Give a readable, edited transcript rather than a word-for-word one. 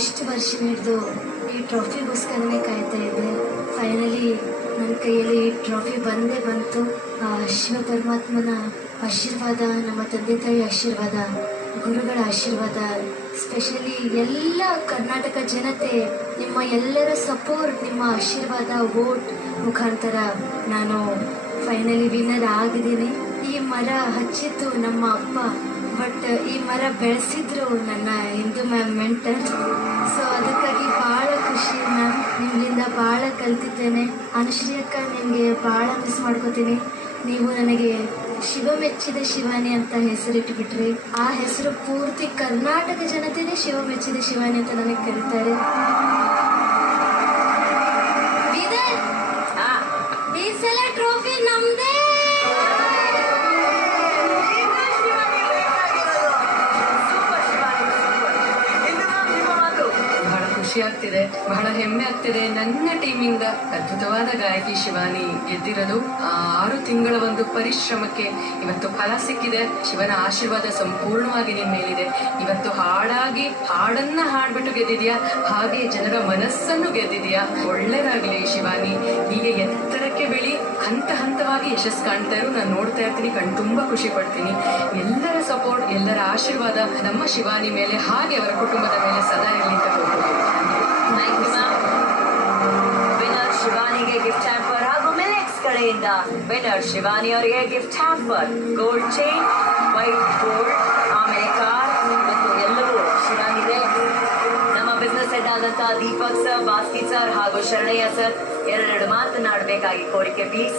ಇಷ್ಟು ವರ್ಷ ಹಿಡಿದು ಈ ಟ್ರಾಫಿಗೋಸ್ಕರನೇ ಕಾಯ್ತಾ ಇದ್ದೆ. ಫೈನಲಿ ನನ್ನ ಕೈಯಲ್ಲಿ ಈ ಟ್ರಾಫಿ ಬಂದೇ ಬಂತು. ಶಿವ ಪರಮಾತ್ಮನ ಆಶೀರ್ವಾದ, ನಮ್ಮ ತಂದೆ ತಾಯಿ ಆಶೀರ್ವಾದ, ಗುರುಗಳ ಆಶೀರ್ವಾದ, ಸ್ಪೆಷಲಿ ಎಲ್ಲ ಕರ್ನಾಟಕ ಜನತೆ ನಿಮ್ಮ ಎಲ್ಲರ ಸಪೋರ್ಟ್, ನಿಮ್ಮ ಆಶೀರ್ವಾದ, ವೋಟ್ ಮುಖಾಂತರ ನಾನು ಫೈನಲಿ ವಿನ್ನರ್ ಆಗಿದ್ದೀನಿ. ಈ ಮರ ಹಚ್ಚಿದ್ದು ನಮ್ಮ ಅಪ್ಪ, ಬಟ್ ಈ ಮರ ಬೆಳೆಸಿದ್ರು ನನ್ನ ಹಿಂದೂ ಮ್ಯಾಮ್ ಮೆಂಟರ್. ಸೊ ಅದಕ್ಕಾಗಿ ಭಾಳ ಖುಷಿ ಮ್ಯಾಮ್, ನಿಮ್ಮಿಂದ ಭಾಳ ಕಲ್ತಿದ್ದೇನೆ. ಅನುಶ್ರೀ ಅಕ್ಕ, ನಿಮಗೆ ಭಾಳ ಮಿಸ್ ಮಾಡ್ಕೋತೀನಿ. ನೀವು ನನಗೆ ಶಿವ ಮೆಚ್ಚಿದ ಶಿವಾನಿ ಅಂತ ಹೆಸರಿಟ್ಟುಬಿಟ್ರಿ. ಆ ಹೆಸರು ಪೂರ್ತಿ ಕರ್ನಾಟಕ ಜನತೆನೇ ಶಿವ ಮೆಚ್ಚಿದ ಶಿವಾನಿ ಅಂತ ನನಗೆ ಕರೀತಾರೆ. ಈ ಸಲ ಟ್ರೋಫಿ ನಮ್ದೇ. ಖುಷಿ ಆಗ್ತಿದೆ, ಬಹಳ ಹೆಮ್ಮೆ ಆಗ್ತಿದೆ. ನನ್ನ ಟೀಮಿಂದ ಅದ್ಭುತವಾದ ಗಾಯಕಿ ಶಿವಾನಿ ಗೆದ್ದಿರೋದು. 6 ತಿಂಗಳ ಒಂದು ಪರಿಶ್ರಮಕ್ಕೆ ಇವತ್ತು ಫಲ ಸಿಕ್ಕಿದೆ. ಶಿವನ ಆಶೀರ್ವಾದ ಸಂಪೂರ್ಣವಾಗಿ ನಿನ್ ಮೇಲಿದೆ. ಇವತ್ತು ಹಾಡನ್ನ ಹಾಡ್ಬಿಟ್ಟು ಗೆದ್ದಿದ್ಯಾ, ಹಾಗೆ ಜನರ ಮನಸ್ಸನ್ನು ಗೆದ್ದಿದ್ಯಾ. ಒಳ್ಳೇದಾಗ್ಲಿ ಶಿವಾನಿ, ಹೀಗೆ ಎತ್ತರಕ್ಕೆ ಬೆಳಿ, ಹಂತ ಹಂತವಾಗಿ ಯಶಸ್ಸು ಕಾಣ್ತಾ ಇರು. ನಾನು ನೋಡ್ತಾ ಇರ್ತೀನಿ, ತುಂಬಾ ಖುಷಿ ಪಡ್ತೀನಿ. ಎಲ್ಲರ ಸಪೋರ್ಟ್, ಎಲ್ಲರ ಆಶೀರ್ವಾದ ನಮ್ಮ ಶಿವಾನಿ ಮೇಲೆ, ಹಾಗೆ ಅವರ ಕುಟುಂಬದ ಮೇಲೆ ಸದಾ ಇರಲಿ ಅಂತ ಕೊಡ್ತೀನಿ. Thank you ma'am. ವಿನ್ನರ್ ಶಿವಾನಿಗೆ ಗಿಫ್ಟ್ ಹ್ಯಾಂಪರ್ ಹಾಗೂ ಮಿಲೆಕ್ಸ್ ಕಡೆಯಿಂದ ವಿನ್ನರ್ ಶಿವಾನಿ ಅವರಿಗೆ gift hamper, gold chain, white gold, ಆಮೇಲೆ ಕಾರ್ ಮತ್ತು ಎಲ್ಲವೂ ಶಿವಾನಿಗೆ. ನಮ್ಮ ಬಿಸ್ನೆಸ್ ಹೆಡ್ ಆದಂತಹ ದೀಪಕ್ ಸರ್, ಬಾಸ್ಕಿ ಸರ್ ಹಾಗೂ ಶರಣಯ್ಯ ಸರ್ 2 ಮಾತನಾಡಬೇಕಾಗಿ ಕೋರಿಕೆ ಪ್ಲೀಸ್.